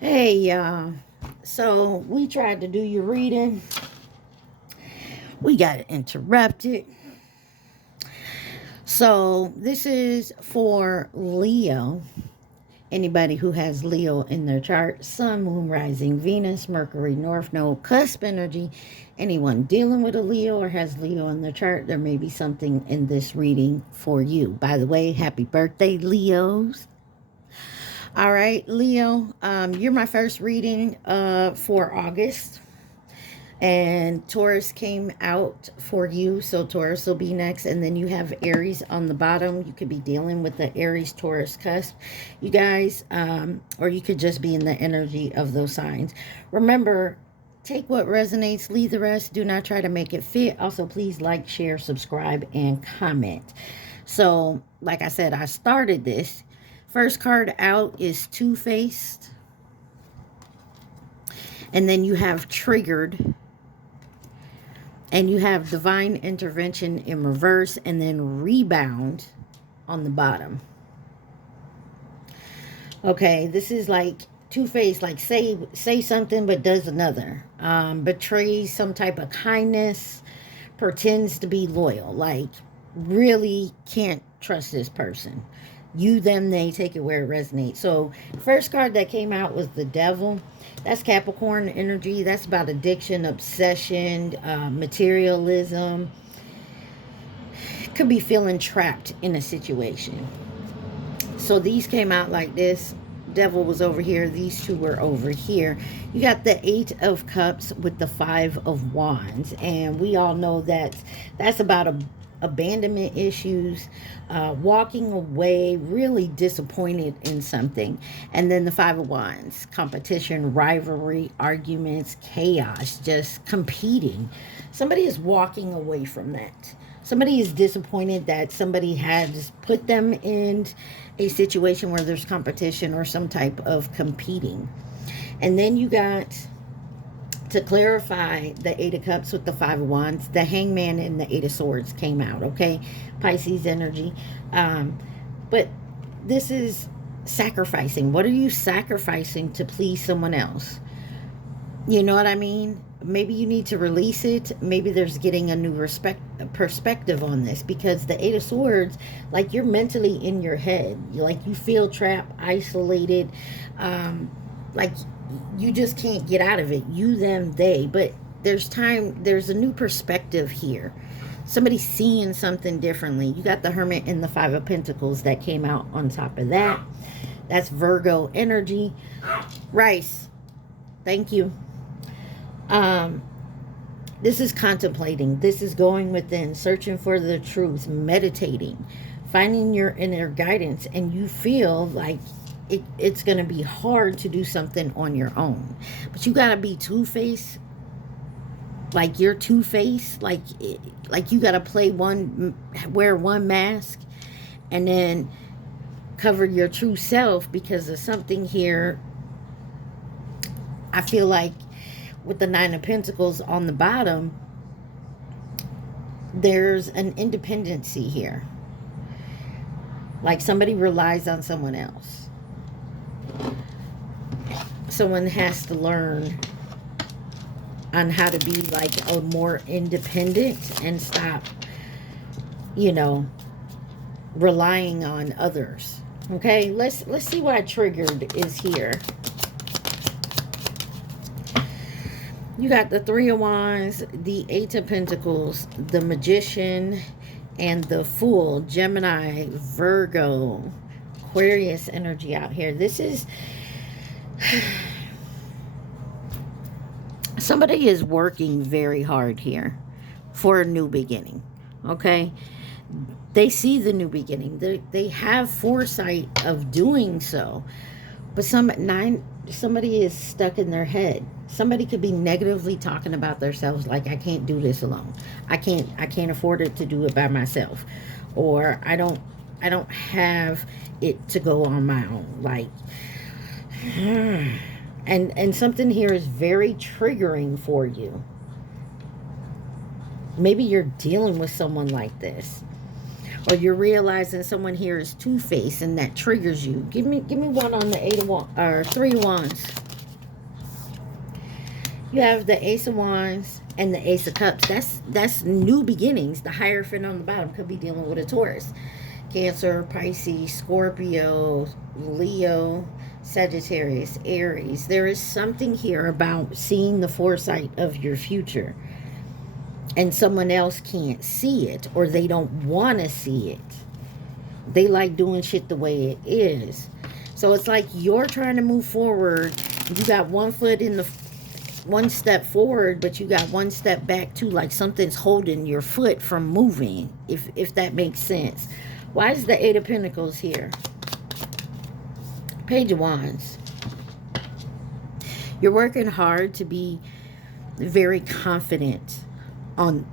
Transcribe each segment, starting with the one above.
Hey, y'all. So we tried to do your reading. We got interrupted. So this is for Leo. Anybody who has Leo in their chart, Sun, Moon, Rising, Venus, Mercury, North Node, cusp energy. Anyone dealing with a Leo or has Leo in their chart, there may be something in this reading for you. By the way, happy birthday, Leos. All right, Leo, you're my first reading for August. And Taurus came out for you, so Taurus will be next. And then you have Aries on the bottom. You could be dealing with the Aries Taurus cusp, you guys, or you could just be in the energy of those signs. Remember, take what resonates, leave the rest. Do not try to make it fit. Also, please like, share, subscribe, and comment. So, like I said, I started this. First card out is Two-Faced. And then you have Triggered. And you have Divine Intervention in reverse, and then Rebound on the bottom. Okay, this is like Two-Faced, like say something but does another. Betrays some type of kindness, pretends to be loyal, like really can't trust this person. You, them, they, take it where it resonates. So first card that came out was the Devil. That's Capricorn energy. That's about addiction, obsession, materialism. Could be feeling trapped in a situation. So these came out like this. Devil was over here. These two were over here. You got the Eight of Cups with the Five of Wands. And we all know that that's about abandonment issues, walking away, really disappointed in something. And then the Five of Wands, competition, rivalry, arguments, chaos, just competing. Somebody is walking away from that. Somebody is disappointed that somebody has put them in a situation where there's competition or some type of competing. And then you got, to clarify the Eight of Cups with the Five of Wands, the Hangman and the Eight of Swords came out, okay? Pisces energy. But this is sacrificing. What are you sacrificing to please someone else? You know what I mean? Maybe you need to release it. Maybe there's getting a new perspective on this, because the Eight of Swords, like, you're mentally in your head. Like, you feel trapped, isolated, like you just can't get out of it. You, them, they. But there's a new perspective here. Somebody's seeing something differently. You got the Hermit and the Five of Pentacles that came out on top of that. That's Virgo energy. Rice, thank you. This is contemplating. This is going within, searching for the truth, meditating, finding your inner guidance, and you feel like it's going to be hard to do something on your own. But you got to be two-faced. Like, you're two-faced. Like you got to wear one mask and then cover your true self because of something here. I feel like with the Nine of Pentacles on the bottom, there's an independency here. Like somebody relies on someone else. Someone has to learn on how to be like a more independent and stop, relying on others. Okay, let's see why Triggered is here. You got the Three of Wands, the Eight of Pentacles, the Magician, and the Fool. Gemini, Virgo, Aquarius energy out here. This is... somebody is working very hard here for a new beginning. Okay? They see the new beginning. They have foresight of doing so. But somebody is stuck in their head. Somebody could be negatively talking about themselves, like, I can't do this alone. I can't afford it to do it by myself. Or I don't have it to go on my own. Like, and something here is very triggering for you. Maybe you're dealing with someone like this. Or you're realizing someone here is two-faced and that triggers you. Give me one on the Three of Wands. You have the Ace of Wands and the Ace of Cups. That's new beginnings. The Hierophant on the bottom could be dealing with a Taurus, Cancer, Pisces, Scorpio, Leo, Sagittarius, Aries. There is something here about seeing the foresight of your future, and someone else can't see it, or they don't want to see it. They like doing shit the way it is. So it's like you're trying to move forward. You got one foot in the one step forward, but you got one step back too, like something's holding your foot from moving, if that makes sense. Why is the Eight of Pentacles here? Page of Wands. You're working hard to be very confident on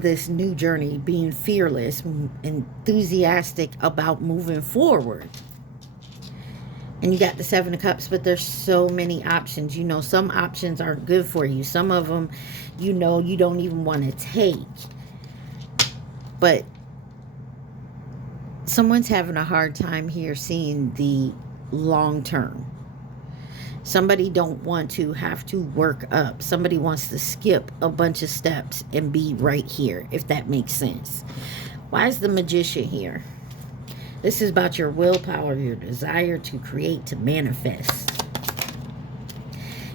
this new journey, being fearless, enthusiastic about moving forward. And you got the Seven of Cups, but there's so many options. You know, some options aren't good for you. Some of them, you know, you don't even want to take. But someone's having a hard time here seeing the long term. Somebody don't want to have to work up. Somebody wants to skip a bunch of steps and be right here, if that makes sense. Why is the Magician here? This is about your willpower, your desire to create, to manifest.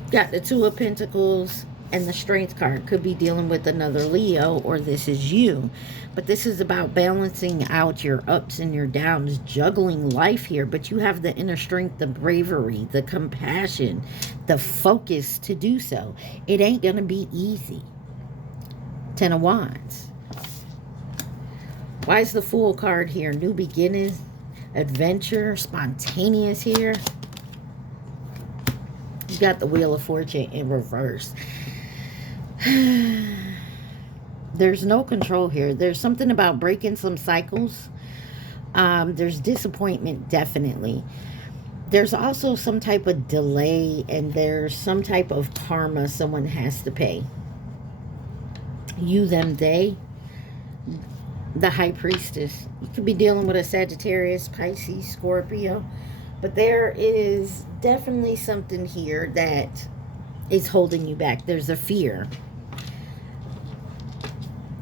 You got the Two of Pentacles and the Strength card. Could be dealing with another Leo, or this is you. But this is about balancing out your ups and your downs, juggling life here. But you have the inner strength, the bravery, the compassion, the focus to do so. It ain't going to be easy. Ten of Wands. Why is the Fool card here? New beginnings, adventure, spontaneous here. You got the Wheel of Fortune in reverse. There's no control here. There's something about breaking some cycles. There's disappointment, definitely. There's also some type of delay, and there's some type of karma someone has to pay. You, them, they. The High Priestess. You could be dealing with a Sagittarius, Pisces, Scorpio. But there is definitely something here that is holding you back. There's a fear.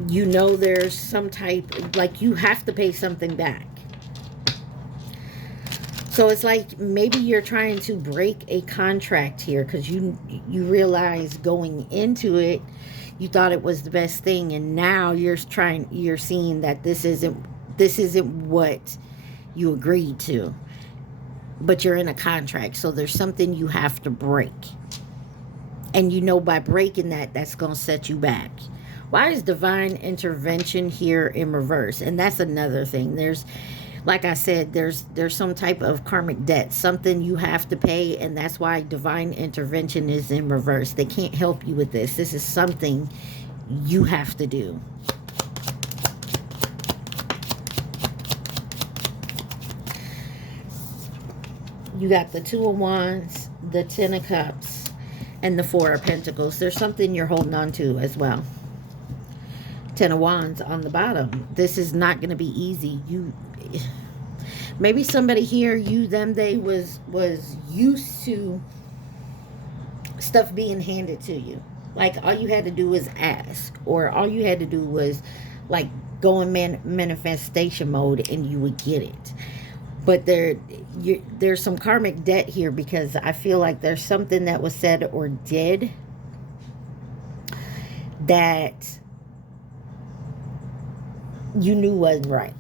You know there's some type, like you have to pay something back. So it's like maybe you're trying to break a contract here because you realize going into it, you thought it was the best thing, and now you're seeing that this isn't what you agreed to. But you're in a contract, so there's something you have to break. And you know by breaking that, that's going to set you back. Why is divine intervention here in reverse? And that's another thing. There's, like I said, there's some type of karmic debt, something you have to pay, and that's why divine intervention is in reverse. They can't help you with this. This is something you have to do. You got the Two of Wands, the Ten of Cups, and the Four of Pentacles. There's something you're holding on to as well. Ten of Wands on the bottom. This is not going to be easy. Maybe somebody here, you, them, they was used to stuff being handed to you. Like all you had to do was ask, or all you had to do was like go in manifestation mode and you would get it. But there's some karmic debt here, because I feel like there's something that was said or did that you knew wasn't right.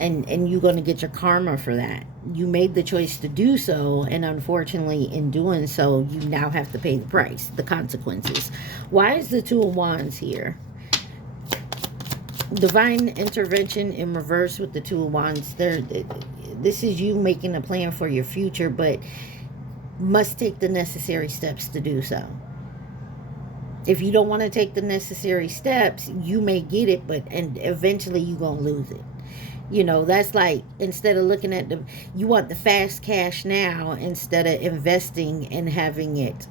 And you're going to get your karma for that. You made the choice to do so, and unfortunately in doing so, you now have to pay the price, the consequences. Why is the Two of Wands here? Divine intervention in reverse with the Two of Wands. This is you making a plan for your future, but must take the necessary steps to do so. If you don't want to take the necessary steps, you may get it, and eventually you're going to lose it. You know, that's like, instead of looking at you want the fast cash now instead of investing and having it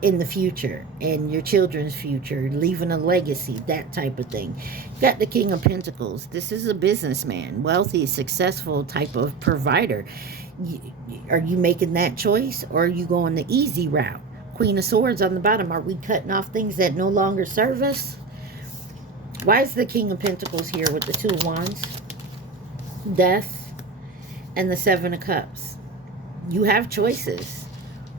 in the future, in your children's future, leaving a legacy, that type of thing. Got the King of Pentacles. This is a businessman, wealthy, successful type of provider. Are you making that choice, or are you going the easy route? Queen of Swords on the bottom. Are we cutting off things that no longer serve us? Why is the King of Pentacles here with the Two of Wands, Death, and the Seven of Cups? You have choices.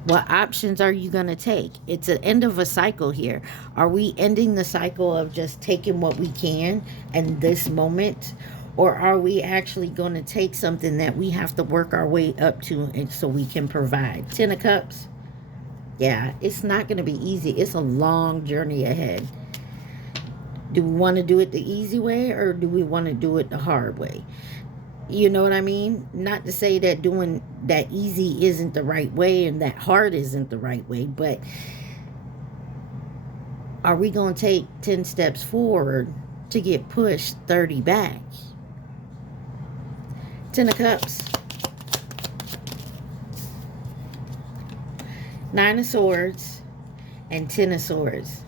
What options are you going to take? It's an end of a cycle here. Are we ending the cycle of just taking what we can in this moment? Or are we actually going to take something that we have to work our way up to and so we can provide? Ten of Cups. Yeah, it's not going to be easy. It's a long journey ahead. Do we want to do it the easy way or do we want to do it the hard way? You know what I mean? Not to say that doing that easy isn't the right way and that hard isn't the right way, but are we going to take 10 steps forward to get pushed 30 back? Ten of Cups. Nine of Swords and Ten of Swords.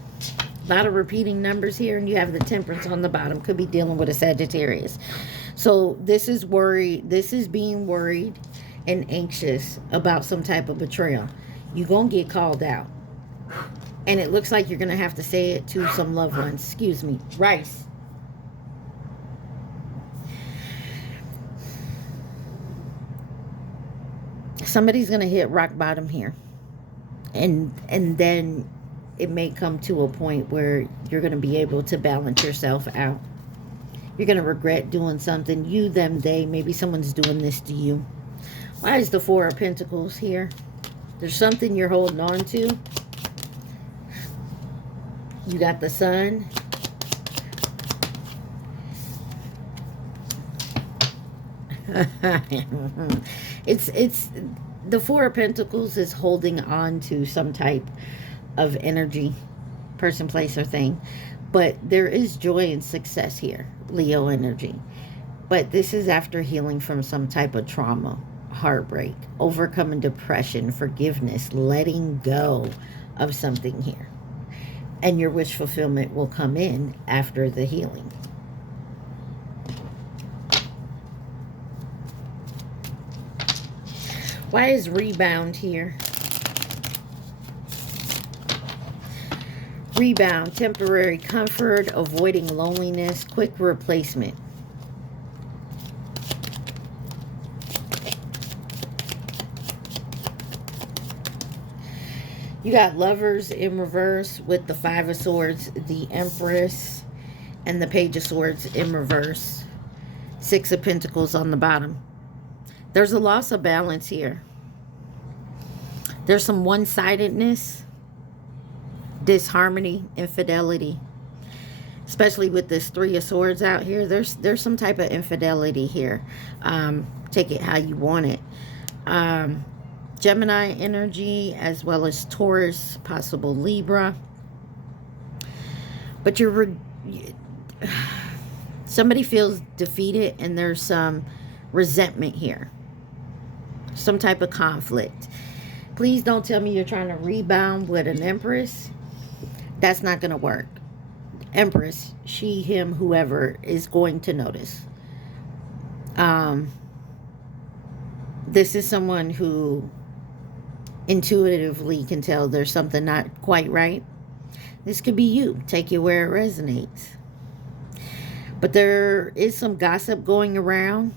A lot of repeating numbers here, and you have the Temperance on the bottom. Could be dealing with a Sagittarius. So this is worried. This is being worried and anxious about some type of betrayal. You're going to get called out. And it looks like you're going to have to say it to some loved ones. Excuse me. Rice. Somebody's going to hit rock bottom here. And then it may come to a point where you're going to be able to balance yourself out. You're going to regret doing something. You, them, they. Maybe someone's doing this to you. Why is the Four of Pentacles here? There's something you're holding on to. You got the Sun. It's the Four of Pentacles is holding on to some type of energy, person, place, or thing. But there is joy and success here, Leo energy. But this is after healing from some type of trauma, heartbreak, overcoming depression, forgiveness, letting go of something here. And your wish fulfillment will come in after the healing. Why is rebound here? Rebound, temporary comfort, avoiding loneliness, quick replacement. You got Lovers in reverse with the Five of Swords, the Empress, and the Page of Swords in reverse. Six of Pentacles on the bottom. There's a loss of balance here. There's some one-sidedness, disharmony, infidelity. Especially with this Three of Swords out here. There's some type of infidelity here. Take it how you want it. Gemini energy as well as Taurus, possible Libra. But somebody feels defeated and there's some resentment here. Some type of conflict. Please don't tell me you're trying to rebound with an Empress. That's not going to work. Empress, she, him, whoever is going to notice. This is someone who intuitively can tell there's something not quite right. This could be you. Take it where it resonates. But there is some gossip going around.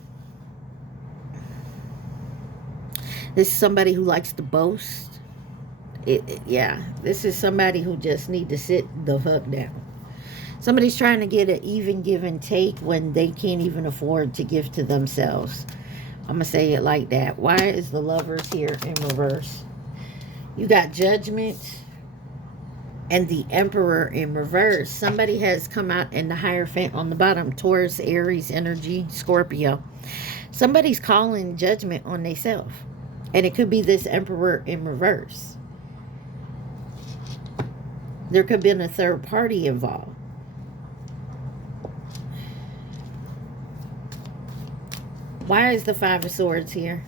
This is somebody who likes to boast. Yeah, this is somebody who just need to sit the fuck down. Somebody's trying to get an even give and take when they can't even afford to give to themselves. I'm going to say it like that. Why is the Lovers here in reverse? You got Judgment and the Emperor in reverse. Somebody has come out in the Hierophant on the bottom. Taurus, Aries energy, Scorpio. Somebody's calling judgment on themselves. And it could be this Emperor in reverse. There could have been a third party involved. Why is the Five of Swords here?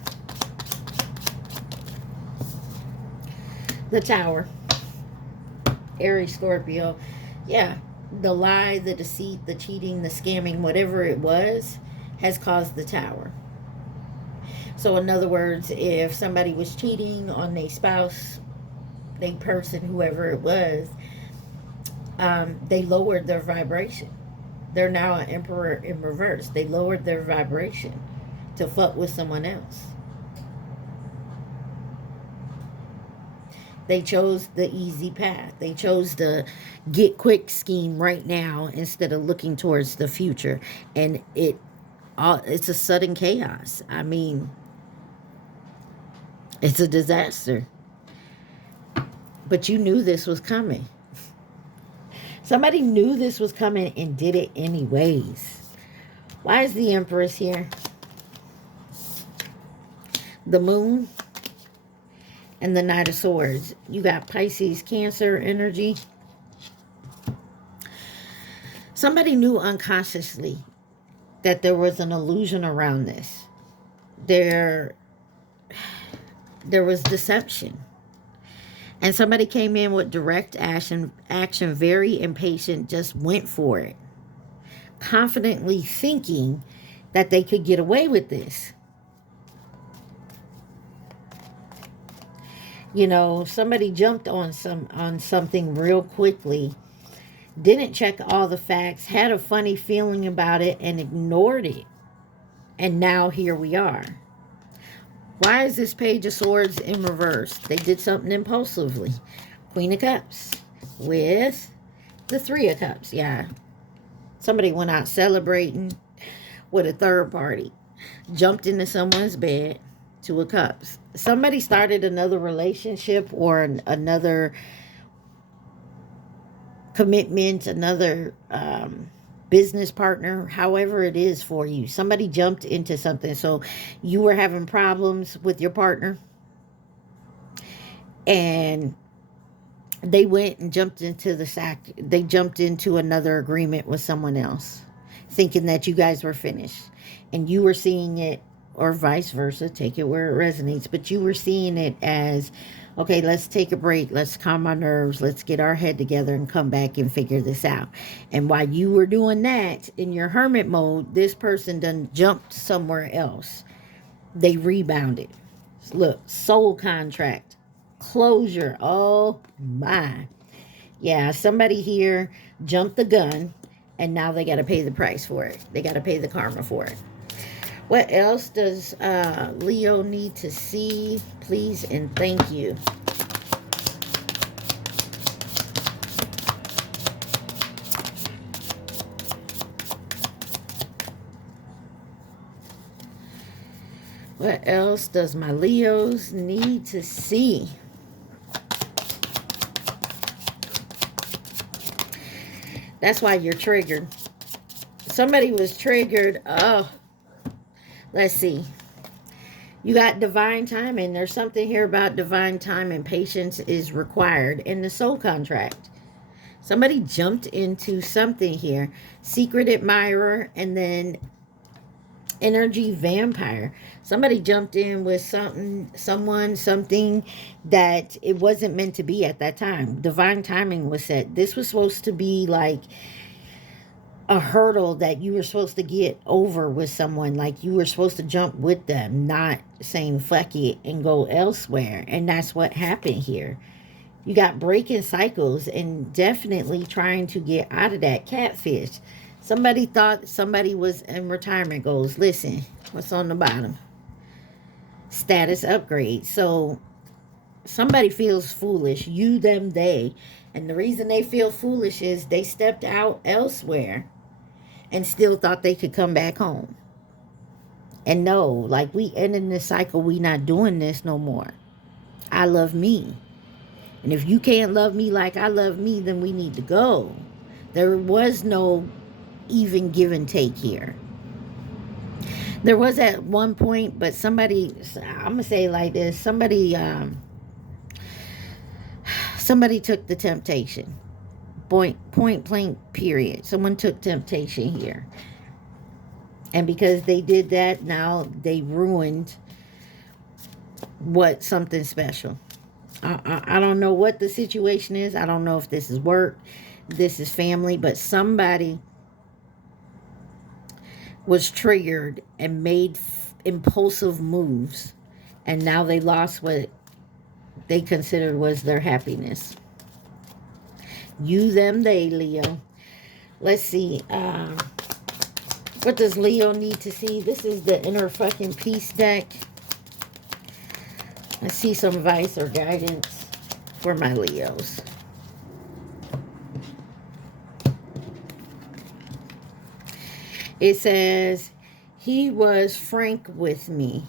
The Tower. Aries, Scorpio. Yeah, the lie, the deceit, the cheating, the scamming, whatever it was, has caused the Tower. So in other words, if somebody was cheating on their spouse, they person, whoever it was, they lowered their vibration. They're now an emperor in reverse. They lowered their vibration to fuck with someone else. They chose the easy path. They chose the get quick scheme right now instead of looking towards the future. And it's a sudden chaos. I mean, it's a disaster. But you knew this was coming. Somebody knew this was coming and did it anyways. Why is the Empress here? The Moon and the Knight of Swords. You got Pisces, Cancer energy. Somebody knew unconsciously that there was an illusion around this. There was deception. And somebody came in with direct action, very impatient, just went for it. Confidently thinking that they could get away with this. You know, somebody jumped on something real quickly, didn't check all the facts, had a funny feeling about it, and ignored it. And now here we are. Why is this Page of Swords in reverse? They did something impulsively. Queen of Cups with the Three of Cups. Yeah. Somebody went out celebrating with a third party. Jumped into someone's bed. Two of Cups. Somebody started another relationship or another commitment, another business partner, however it is for you. Somebody jumped into something. So you were having problems with your partner and they went and jumped into they jumped into another agreement with someone else, thinking that you guys were finished. And you were seeing it, or vice versa, take it where it resonates, but you were seeing it as, okay, let's take a break, let's calm our nerves, let's get our head together and come back and figure this out. And while you were doing that in your hermit mode, this person done jumped somewhere else. They rebounded. Look, soul contract, closure. Oh my. Yeah, somebody here jumped the gun and now they got to pay the price for it. They got to pay the karma for it. What else does Leo need to see? Please and thank you. What else does my Leos need to see? That's why you're triggered. Somebody was triggered. Oh, let's see. You got divine timing. There's something here about divine timing. Patience is required in the soul contract. Somebody jumped into something here. Secret admirer and then energy vampire. Somebody jumped in with something that it wasn't meant to be at that time. Divine timing was set. This was supposed to be like a hurdle that you were supposed to get over with someone. Like you were supposed to jump with them, not saying fuck it and go elsewhere. And that's what happened here. You got breaking cycles and definitely trying to get out of that catfish. Somebody thought somebody was in retirement goals. Listen, what's on the bottom? Status upgrade. So somebody feels foolish. You, them, they. And the reason they feel foolish is they stepped out elsewhere and still thought they could come back home. And no, like we ended this cycle. We not doing this no more. I love me. And if you can't love me like I love me, then we need to go. There was no even give and take here. There was at one point, but somebody, I'm gonna say it like this, somebody took the temptation. Point blank period. Someone took temptation here. And because they did that, now they ruined something special. I don't know what the situation is. I don't know if this is work, this is family, but somebody was triggered and made impulsive moves, and now they lost what they considered was their happiness. You, them, they, Leo. Let's see. What does Leo need to see? This is the Inner Fucking Peace deck. I see some advice or guidance for my Leos. It says, he was frank with me.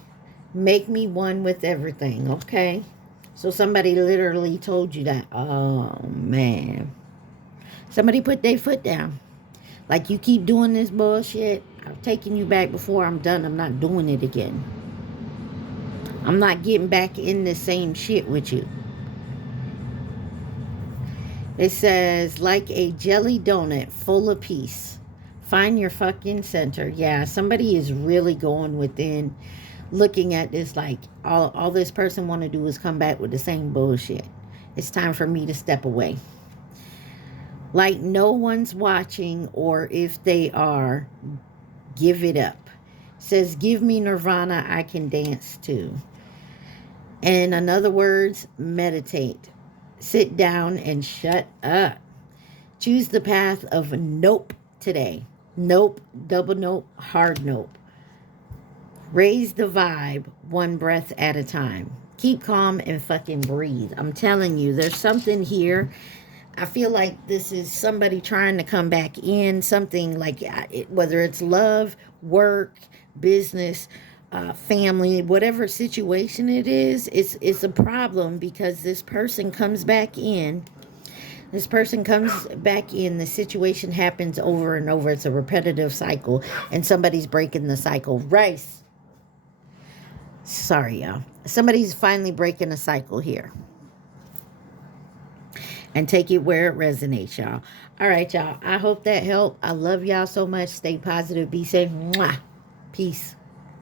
Make me one with everything, okay? So somebody literally told you that. Oh, man. Somebody put their foot down. Like, you keep doing this bullshit. I've taken you back before. I'm done. I'm not doing it again. I'm not getting back in the same shit with you. It says, like a jelly donut full of peace. Find your fucking center. Yeah, somebody is really going within, looking at this like all this person want to do is come back with the same bullshit. It's time for me to step away. Like no one's watching, or if they are, give it up. Says, give me nirvana I can dance to. And in other words, meditate. Sit down and shut up. Choose the path of nope today. Nope, double nope, hard nope. Raise the vibe one breath at a time. Keep calm and fucking breathe. I'm telling you, there's something here. I feel like this is somebody trying to come back in. Something like, whether it's love, work, business, family, whatever situation it is, it's a problem because this person comes back in. This person comes back in, the situation happens over and over. It's a repetitive cycle, and somebody's breaking the cycle. Rice. Sorry, y'all. Somebody's finally breaking a cycle here. And take it where it resonates, y'all. All right, y'all. I hope that helped. I love y'all so much. Stay positive. Be safe. Mwah. Peace.